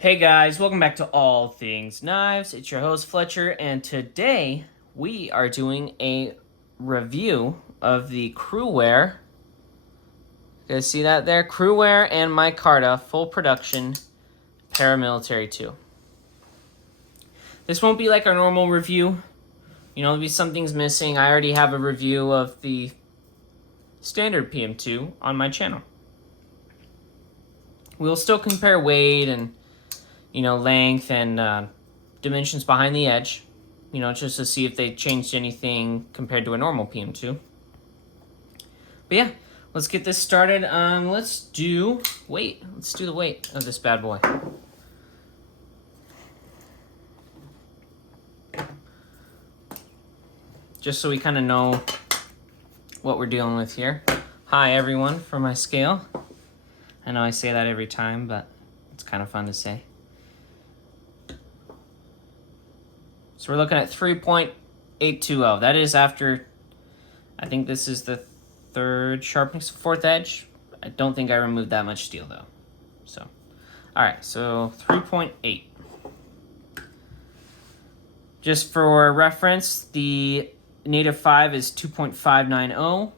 Hey guys, welcome back to All Things Knives. It's your host Fletcher, and today we are doing a review of the Cruwear. You guys see that there? Cruwear and Micarta full production paramilitary 2. This won't be like our normal review. You know, there'll be some things missing. I already have a review of the standard PM2 on my channel. We'll still compare weight and length and dimensions behind the edge, just to see if they changed anything compared to a normal PM2. But yeah, let's get this started. Let's do the weight of this bad boy. Just so we kind of know what we're dealing with here. Hi everyone for my scale. I know I say that every time, but it's kind of fun to say. So we're looking at 3.820. That is after, I think this is the third sharpening, so fourth edge. I don't think I removed that much steel though. So, all right, so 3.8. Just for reference, the native 5 is 2.590,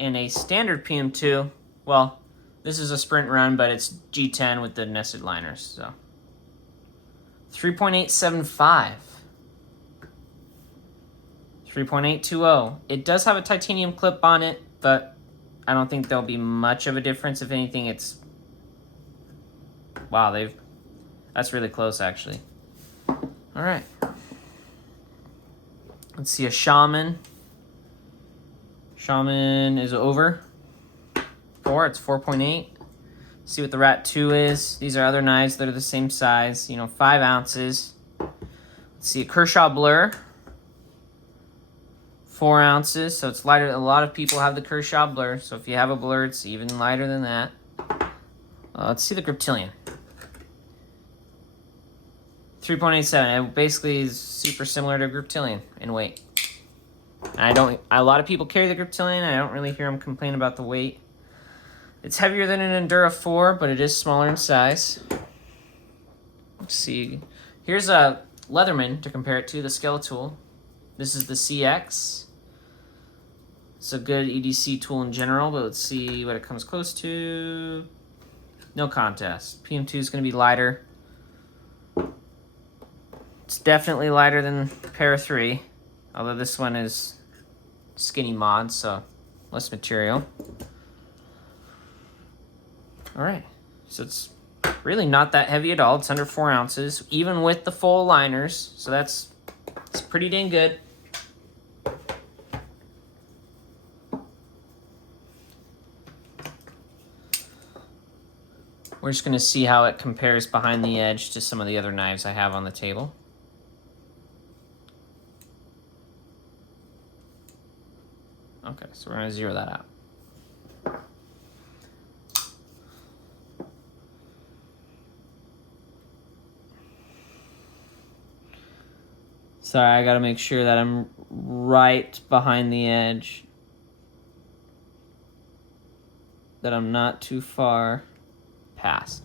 and a standard PM2, well, this is a sprint run, but it's G10 with the nested liners, so 3.875. 3.820. It does have a titanium clip on it, but I don't think there'll be much of a difference. If anything, it's... Wow, that's really close, actually. All right. Let's see, a Shaman. Shaman is over 4. It's 4.8. See what the Rat 2 is. These are other knives that are the same size, 5 ounces. Let's see, a Kershaw Blur. 4 ounces, so it's lighter. A lot of people have the Kershaw Blur, so if you have a Blur, it's even lighter than that. Let's see the Griptilian. 3.87. It basically is super similar to Griptilian in weight. And a lot of people carry the Griptilian. I don't really hear them complain about the weight. It's heavier than an Endura 4, but it is smaller in size. Let's see. Here's a Leatherman to compare it to, the Skeletool. This is the CX. It's a good EDC tool in general, but let's see what it comes close to. No contest. PM2 is going to be lighter. It's definitely lighter than Para 3, although this one is skinny mod, so less material. All right, so it's really not that heavy at all. It's under 4 ounces, even with the full liners, so it's pretty dang good. We're just going to see how it compares behind the edge to some of the other knives I have on the table. Okay, so we're going to zero that out. Sorry, I got to make sure that I'm right behind the edge. That I'm not too far past.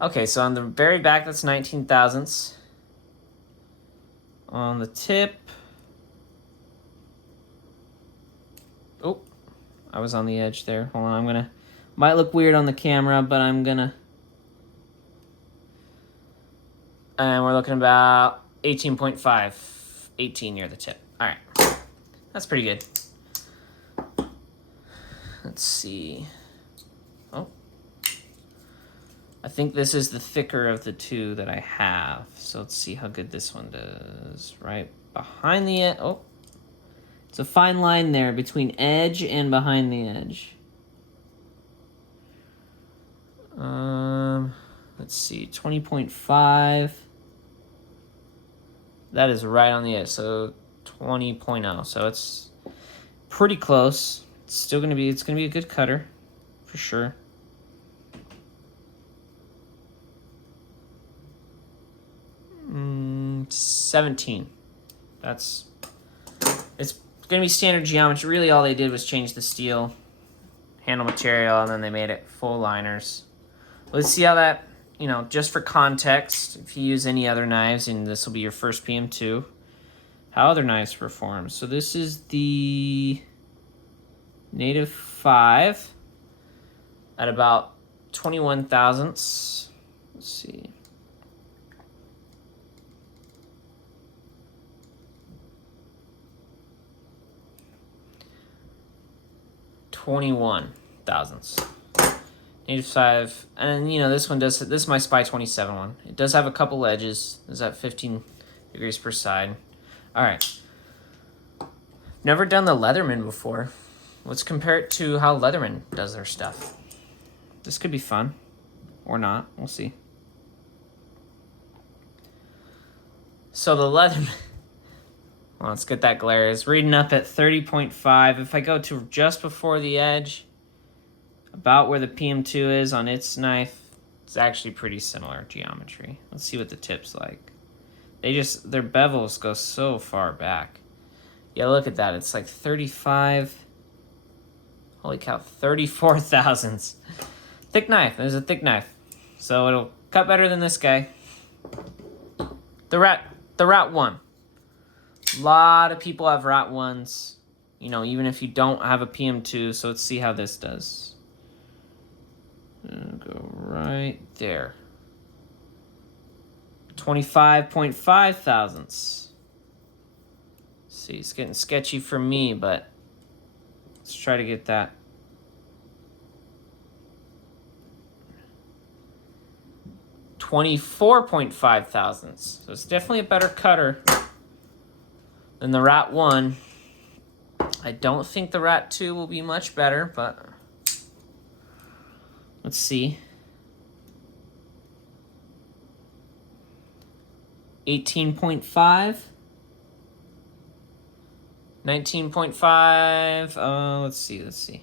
Okay, so on the very back, that's 19 thousandths. On the tip, oh, I was on the edge there. Hold on, might look weird on the camera, but and we're looking about 18.5, 18 near the tip. All right, that's pretty good. Let's see. Oh, I think this is the thicker of the two that I have. So let's see how good this one does. Right behind the edge. Oh, it's a fine line there between edge and behind the edge. Let's see, 20.5. That is right on the edge, so 20.0. So it's pretty close. It's gonna be a good cutter, for sure. Mm, 17. It's gonna be standard geometry. Really, all they did was change the steel handle material, and then they made it full liners. Let's see how that you know, just for context, if you use any other knives, and this will be your first PM2, how other knives perform. So this is the Native 5 at about 21 thousandths. Let's see. $21 thousandths. Native 5, and you know this one does. This is my Spy 27 one. It does have a couple edges. It's at 15 degrees per side. All right. Never done the Leatherman before. Let's compare it to how Leatherman does their stuff. This could be fun, or not. We'll see. So the Leatherman. Well, let's get that glare. It's reading up at 30.5. If I go to just before the edge, about where the PM2 is on its knife, it's actually pretty similar geometry. Let's see what the tip's like. Their bevels go so far back. Yeah, look at that. It's like 35. Holy cow, 34 thousandths. Thick knife. There's a thick knife. So it'll cut better than this guy. The Rat 1. A lot of people have Rat 1s, you know, even if you don't have a PM2. So let's see how this does. Go right there. 25.5 thousandths. See, it's getting sketchy for me, but let's try to get that. 24.5 thousandths. So it's definitely a better cutter than the Rat 1. I don't think the Rat 2 will be much better, but let's see. 18.5. 19.5. Let's see.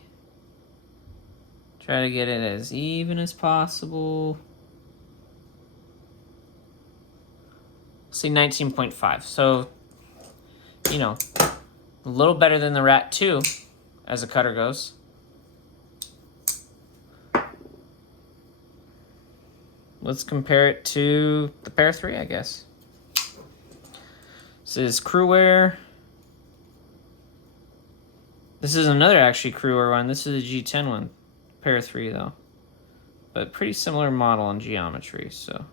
Try to get it as even as possible. See, 19.5. So, you know, a little better than the Rat 2 as a cutter goes. Let's compare it to the Pair 3, I guess. This is Cruwear. This is another actually Cruwear one. This is a G10 one. Pair 3 though. But pretty similar model in geometry, so.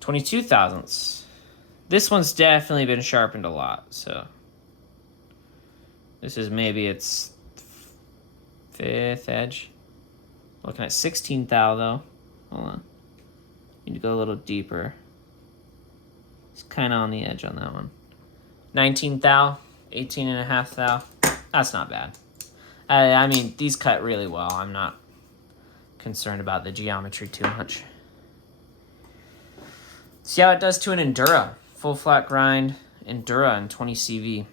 22 thousandths. This one's definitely been sharpened a lot, so. This is maybe its 5th edge. Looking at 16 thou though. Hold on. Need to go a little deeper. It's kind of on the edge on that one. 19 thou, 18.5 thou. That's not bad. I mean, these cut really well. I'm not concerned about the geometry too much. See how it does to an Endura. Full flat grind Endura and 20 CV.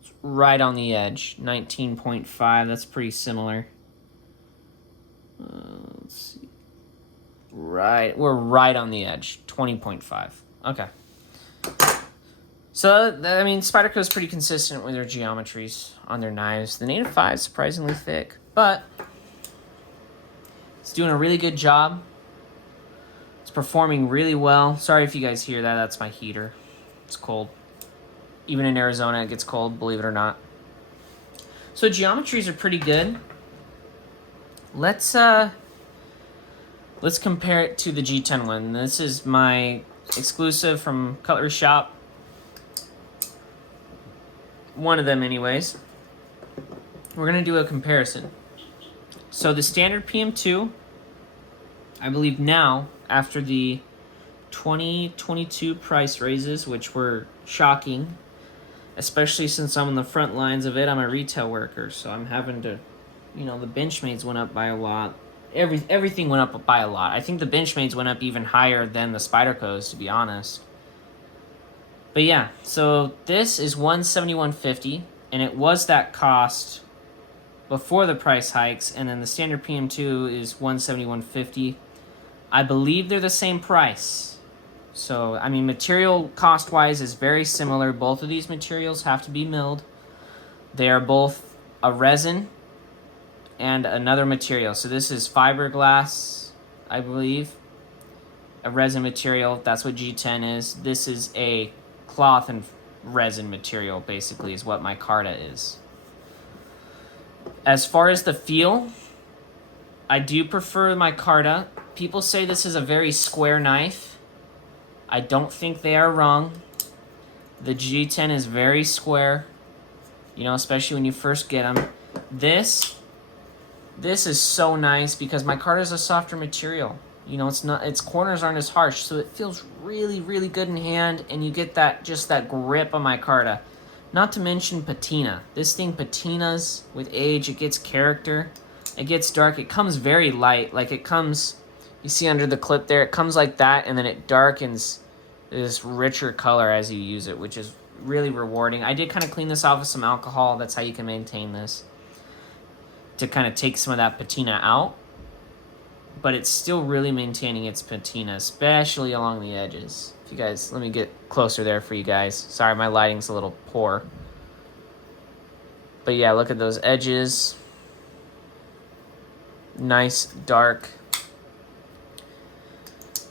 It's right on the edge. 19.5. That's pretty similar. Let's see. Right, we're right on the edge. 20.5. Okay. So, I mean, Spyderco is pretty consistent with their geometries on their knives. The Native 5 is surprisingly thick, but it's doing a really good job. It's performing really well. Sorry if you guys hear that. That's my heater. It's cold. Even in Arizona, it gets cold, believe it or not. So geometries are pretty good. Let's compare it to the G10 one. This is my exclusive from Cutlery Shop. One of them anyways. We're going to do a comparison. So the standard PM2, I believe now, after the 2022 price raises, which were shocking, especially since I'm on the front lines of it. I'm a retail worker, so I'm having to, you know, the Benchmades went up by a lot. Everything went up by a lot. I think the Benchmades went up even higher than the Spydercos, to be honest. But yeah, so this is $171.50, and it was that cost before the price hikes, and then the standard PM2 is $171.50. I believe they're the same price. So, I mean, material cost-wise is very similar. Both of these materials have to be milled. They are both a resin and another material. So this is fiberglass, I believe. A resin material, that's what G10 is. This is a cloth and resin material, basically, is what micarta is. As far as the feel, I do prefer micarta. People say this is a very square knife. I don't think they are wrong. The G10 is very square, you know, especially when you first get them. This is so nice because micarta is a softer material. You know, its corners aren't as harsh, so it feels really, really good in hand, and you get that grip on micarta. Not to mention patina. This thing patinas with age. It gets character. It gets dark. It comes very light. Like it comes, you see under the clip there, it comes like that, and then it darkens this richer color as you use it, which is really rewarding. I did kind of clean this off with some alcohol. That's how you can maintain this, to kind of take some of that patina out. But it's still really maintaining its patina, especially along the edges. If you guys, let me get closer there for you guys. Sorry, my lighting's a little poor. But yeah, look at those edges. Nice, dark.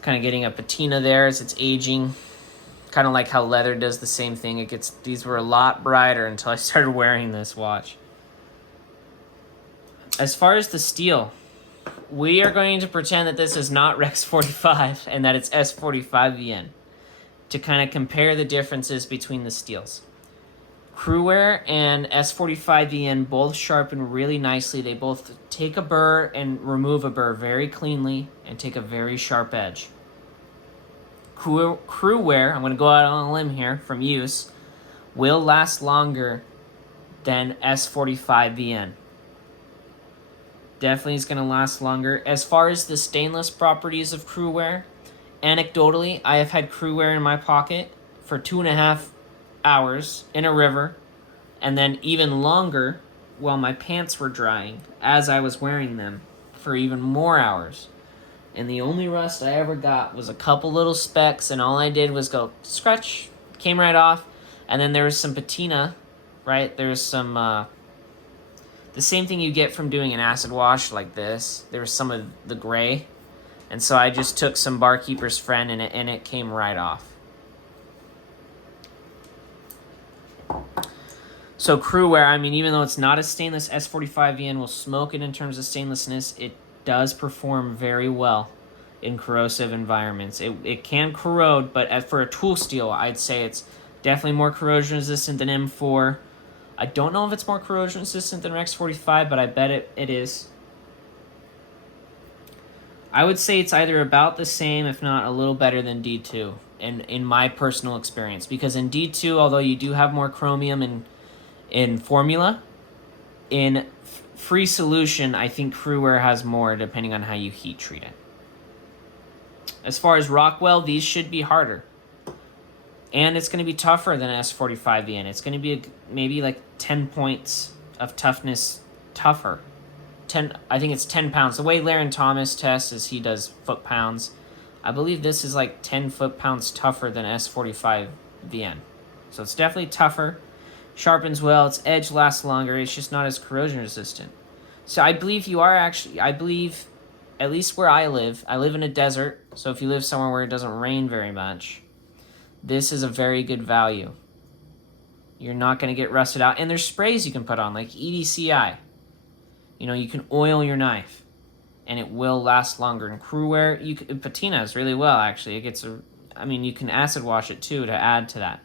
Kind of getting a patina there as it's aging. Kind of like how leather does the same thing. These were a lot brighter until I started wearing this watch. As far as the steel, we are going to pretend that this is not Rex 45 and that it's S45VN to kind of compare the differences between the steels. Cruwear and S45VN both sharpen really nicely. They both take a burr and remove a burr very cleanly and take a very sharp edge. Cruwear, I'm going to go out on a limb here from use, will last longer than S45VN. Definitely is going to last longer. As far as the stainless properties of Cruwear, anecdotally, I have had Cruwear in my pocket for 2.5 hours in a river, and then even longer while my pants were drying as I was wearing them for even more hours. And the only rust I ever got was a couple little specks, and all I did was go scratch, came right off, and then there was some patina, right? There's some the same thing you get from doing an acid wash like this. There was some of the gray, and so I just took some Barkeeper's Friend and it came right off. So Cruwear, I mean, even though it's not a stainless, S45VN will smoke it in terms of stainlessness. It does perform very well in corrosive environments. It can corrode, but for a tool steel, I'd say it's definitely more corrosion resistant than M4. I don't know if it's more corrosion resistant than Rex 45, but I bet it is. I would say it's either about the same, if not a little better than D2, in my personal experience. Because in D2, although you do have more chromium in formula, in free solution, I think Cruwear has more depending on how you heat treat it. As far as Rockwell, these should be harder. And it's going to be tougher than S45VN. It's going to be maybe like 10 points of toughness tougher. I think it's 10 pounds. The way Laren Thomas tests is he does foot-pounds. I believe this is like 10 foot-pounds tougher than S45VN. So it's definitely tougher. Sharpens well. Its edge lasts longer. It's just not as corrosion resistant. So I believe at least where I live in a desert. So if you live somewhere where it doesn't rain very much, this is a very good value. You're not going to get rusted out. And there's sprays you can put on, like EDCI. You know, you can oil your knife, and it will last longer. And Cruwear, it patinas really well, actually. You can acid wash it, too, to add to that.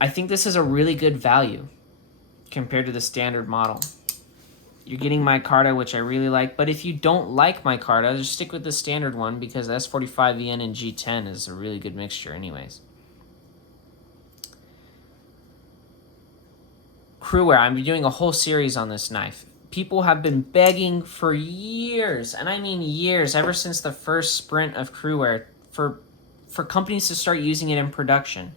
I think this is a really good value compared to the standard model. You're getting micarta, which I really like. But if you don't like micarta, just stick with the standard one because S45VN and G10 is a really good mixture anyways. Cruwear, I'm doing a whole series on this knife. People have been begging for years, and I mean years, ever since the first sprint of Cruwear, for companies to start using it in production.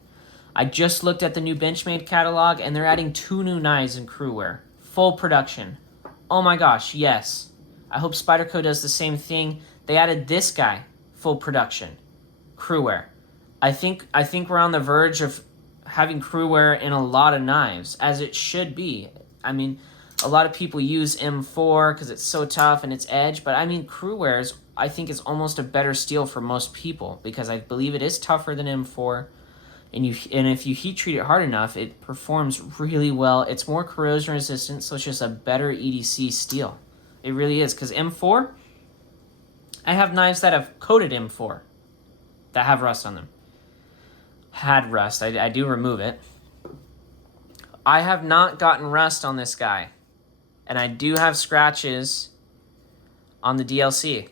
I just looked at the new Benchmade catalog, and they're adding 2 new knives in Cruwear. Full production. Oh my gosh, yes. I hope Spyderco does the same thing. They added this guy, full production. Cruwear. I think we're on the verge of having Cruwear in a lot of knives, as it should be. I mean, a lot of people use M4 because it's so tough and it's edge, but I mean, Cruwear I think is almost a better steel for most people because I believe it is tougher than M4, and if you heat treat it hard enough, it performs really well. It's more corrosion resistant, so it's just a better EDC steel. It really is, because M4, I have knives that have coated M4 that have rust on them. Had rust. I do remove it. I have not gotten rust on this guy, and I do have scratches on the DLC.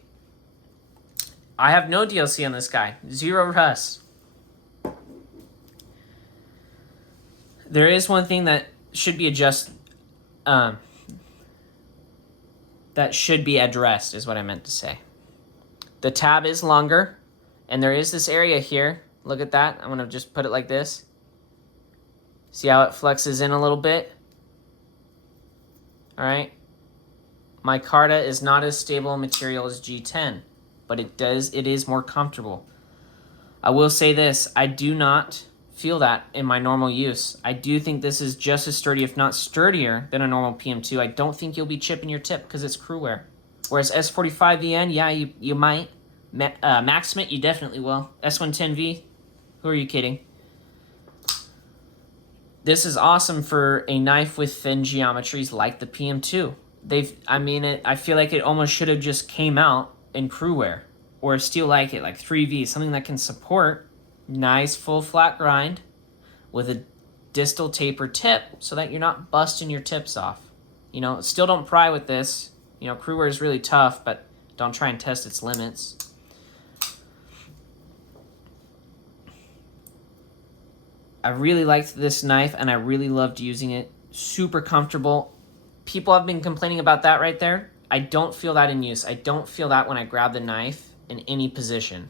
I have no DLC on this guy. 0 rust. There is one thing that should be adjusted. That should be addressed, is what I meant to say. The tab is longer, and there is this area here. Look at that. I'm going to just put it like this. See how it flexes in a little bit? All right. Micarta is not as stable a material as G10, but it is more comfortable. I will say this, I do not feel that in my normal use. I do think this is just as sturdy, if not sturdier, than a normal PM2. I don't think you'll be chipping your tip because it's Cruwear. Whereas S45VN, yeah, you might. Maximate, you definitely will. S110V, who are you kidding? This is awesome for a knife with thin geometries like the PM2. I feel like it almost should have just came out in Cruwear, or a steel like it, like 3V, something that can support nice full flat grind with a distal taper tip so that you're not busting your tips off. You know, still don't pry with this. You know, Cruwear is really tough, but don't try and test its limits. I really liked this knife, and I really loved using it. Super comfortable. People have been complaining about that right there. I don't feel that in use. I don't feel that when I grab the knife in any position.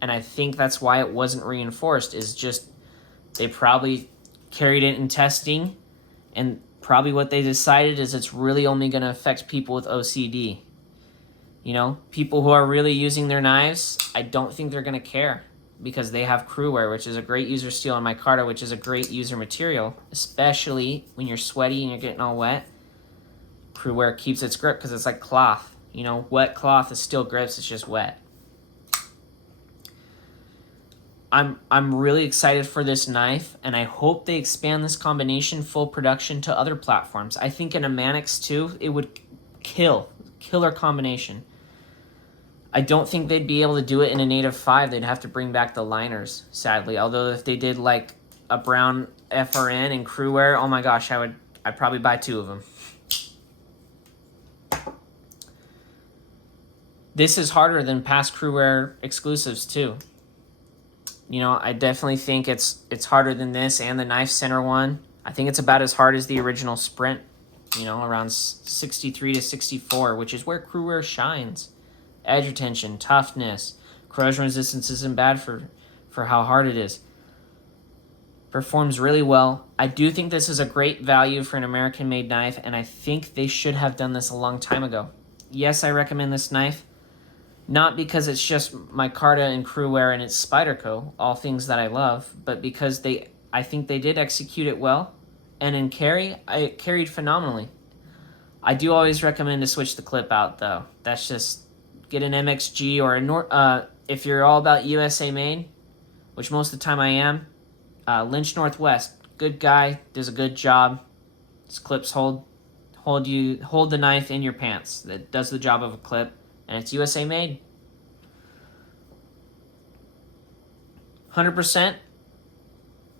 And I think that's why it wasn't reinforced, is just they probably carried it in testing, and probably what they decided is it's really only going to affect people with OCD. You know, people who are really using their knives, I don't think they're going to care because they have Cruwear, which is a great user steel, and Micarta, which is a great user material, especially when you're sweaty and you're getting all wet. Cruwear keeps its grip because it's like cloth. You know, wet cloth is still grips, it's just wet. I'm really excited for this knife, and I hope they expand this combination full production to other platforms. I think in a Manix 2, it would killer combination. I don't think they'd be able to do it in a native 5. They'd have to bring back the liners, sadly. Although if they did like a brown FRN and Cruwear, oh my gosh, I'd probably buy 2 of them. This is harder than past Cruwear exclusives too. You know, I definitely think it's harder than this and the Knife Center one. I think it's about as hard as the original Sprint, you know, around 63 to 64, which is where Cruwear shines. Edge retention, toughness, corrosion resistance isn't bad for how hard it is. Performs really well. I do think this is a great value for an American-made knife, and I think they should have done this a long time ago. Yes, I recommend this knife. Not because it's just Micarta and Cruwear and it's Spyderco, all things that I love, but because I think they did execute it well, and in carry, it carried phenomenally. I do always recommend to switch the clip out, though. That's just, get an MXG or if you're all about USA made, which most of the time I am, Lynch Northwest, good guy, does a good job. His clips hold the knife in your pants. That does the job of a clip. And it's USA made. 100%.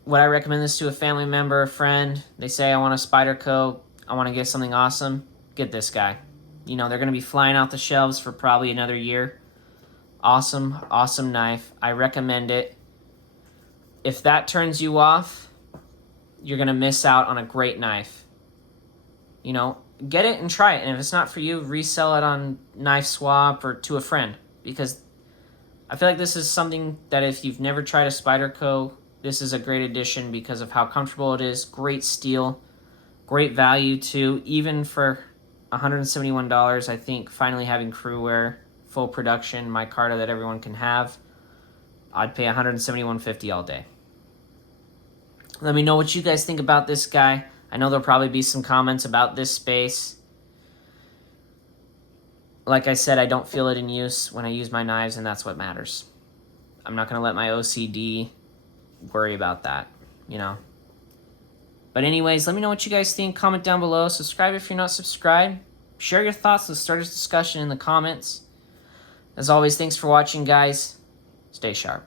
Would I recommend this to a family member, a friend? They say, I want a Spyderco, I want to get something awesome. Get this guy. You know, they're going to be flying out the shelves for probably another year. Awesome, awesome knife. I recommend it. If that turns you off, you're going to miss out on a great knife. You know, get it and try it, and if it's not for you, resell it on Knife Swap or to a friend, because I feel like this is something that if you've never tried a Spyderco, this is a great addition because of how comfortable it is. Great steel, great value too. Even for $171, I think finally having Cruwear full production, Micarta that everyone can have, I'd pay $171.50 all day. Let me know what you guys think about this guy. I know there'll probably be some comments about this space. Like I said, I don't feel it in use when I use my knives, and that's what matters. I'm not going to let my OCD worry about that, you know. But anyways, let me know what you guys think. Comment down below. Subscribe if you're not subscribed. Share your thoughts. Let's start a discussion in the comments. As always, thanks for watching, guys. Stay sharp.